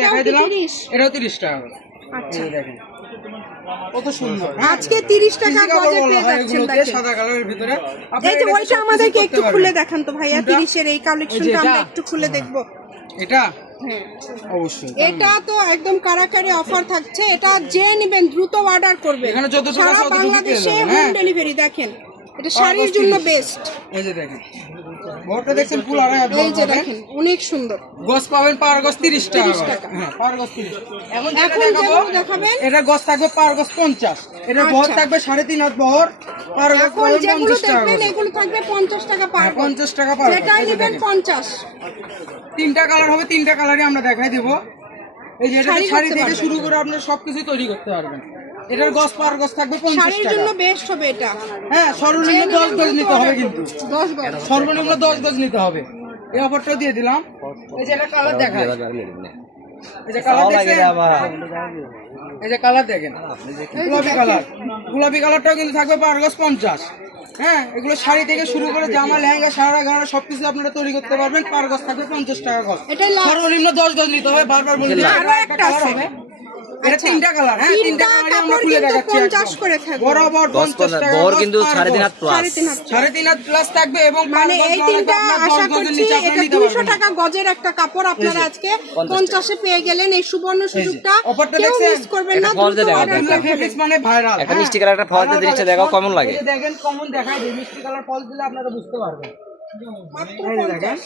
দেখাই দিলাম, এটাও 30 টাকা করে। আচ্ছা দেখেন কত সুন্দর। আজকে 30 টাকা গজে পেয়ে যাচ্ছেন দেখেন। সাদা কালারের ভিতরে এই যে ওইটা আমাদেরকে একটু খুলে দেখান তো ভাইয়া, 30 এর এই কালেকশনটা আমরা একটু খুলে দেখব। এটা হ্যাঁ অবশ্যই, এটা তো একদম কারাকারি অফার থাকছে, এটা যে নেবেন দ্রুত অর্ডার করবেন। এখানে যত টাকা সারা বাংলাদেশে হোম ডেলিভারি। দেখেন এটা শাড়ির জন্য বেস্ট। এই যে দেখেন বড়টা দেখছেন ফুল আড়াই হাত। এই যে দেখেন অনেক সুন্দর। গস পাবেন পার গস 30 টাকা। হ্যাঁ পার গস 30। এখন যেটা দেখাবেন এটা গস থাকবে পার গস 50। এটা বহর থাকবে 3.5 হাত বহর, পার গস এখন যেগুলো দেখবেন এগুলো থাকবে 50 টাকা পার গস। 50 টাকা পার গস। যেটাই নেবেন 50। তিনটা কালার হবে, তিনটা কালারই আমরা দেখাই দেব। এই যে এটা শাড়ি থেকে শুরু করে আপনি সবকিছু তৈরি করতে পারবেন। এটার গস পার গস থাকবে 50 টাকা। শাড়ির জন্য বেস্ট হবে এটা। হ্যাঁ সর্বনিম্ন 10 গজ নিতে হবে, কিন্তু 10 গজ সর্বনিম্ন 10 গজ নিতে হবে। এই অফারটাও দিয়ে দিলাম। এই যে এটা কালার দেখায়, এই যে কালার দেখেন, এই যে কালার দেখেন গোলাপি কালার। গোলাপি কালারটাও কিন্তু থাকবে পার গজ 50। হ্যাঁ এগুলো শাড়ি থেকে শুরু করে জামা লেহেঙ্গা সারা গাড়া সবকিছু আপনারা তৈরি করতে পারবেন। পার গজ থাকবে 50 টাকা গজ। সর্বনিম্ন 10 গজ নিতে হবে। বারবার বলে দিই আরো একটা আছে। এটা তিনটা কালার। হ্যাঁ তিনটা কালারই আমরা খুলে দেখাচ্ছি। 50 করে থাকবে বরাবর 50 টাকা বহর কিন্তু 3.5 হাত প্লাস। 3.5 হাত প্লাস থাকবে এবং মানে এই তিনটা আশা করছি এটা 200 টাকা গজের একটা কাপড় আপনারা আজকে 50 এ পেয়ে গেলেন। এই সুবর্ণ সুযোগটা কেউ মিস করবেন না। মানে ভাইরাল একটা মিষ্টি কালার একটা ফল দিয়ে জিনিসটা দেখাও কেমন লাগে। দেখেন কমন দেখাই দিই, মিষ্টি কালার ফল দিলে আপনারা বুঝতে পারবেন। মাত্র এই যে দেখেন